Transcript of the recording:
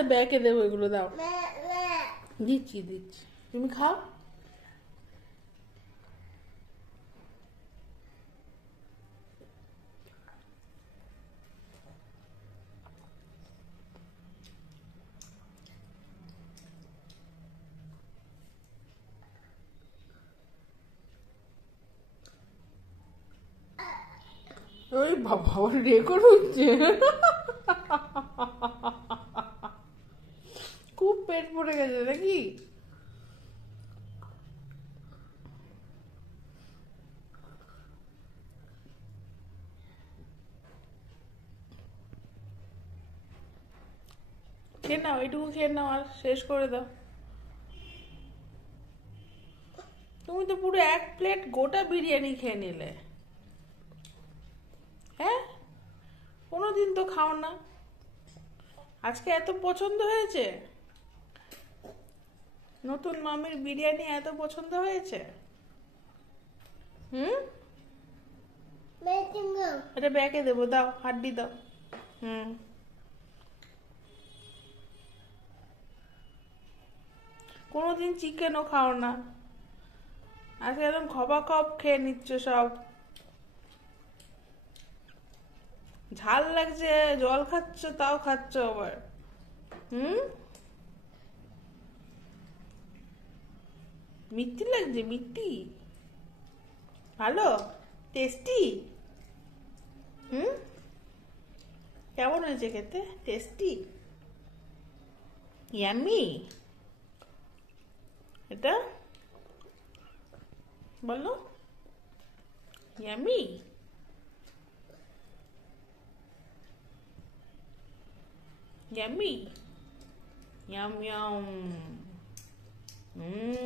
আচ্ছা ব্যাকে দেবো, এগুলো দাও। দিচ্ছি দিচ্ছি, তুমি খাও। ওই বাবা, রেকর্ড হচ্ছে। খুব পেট পড়ে গেছে নাকি? খেয়ে নাও, এইটুকু খেয়ে নাও আর শেষ করে দাও। তুমি তো পুরো 1 প্লেট গোটা বিরিয়ানি খেয়ে নিলে। হ্যাঁ, কোনোদিন তো খাও না, আজকে এত পছন্দ হয়েছে? নতুন মামির বিরিয়ানি এত পছন্দ হয়েছে? হুম, এটা ব্যাগে দেবো, দাও, হাড্ডি দাও। হুম, কোনোদিন চিকেনও খাও না, আজকে একদম খবা খপ খেয়ে নিচ্ছ সব। ঝাল লাগছে, জল খাচ্ছ, তাও খাচ্ছ আবার। হুম, মিষ্টি লাগছে, মিষ্টি ভালো, টেস্টি। হুম, কেমন হয়েছে খেতে? Tasty, yummy. এটা বলো, ইয়াম্মি। Yummy, yum yum. হুম।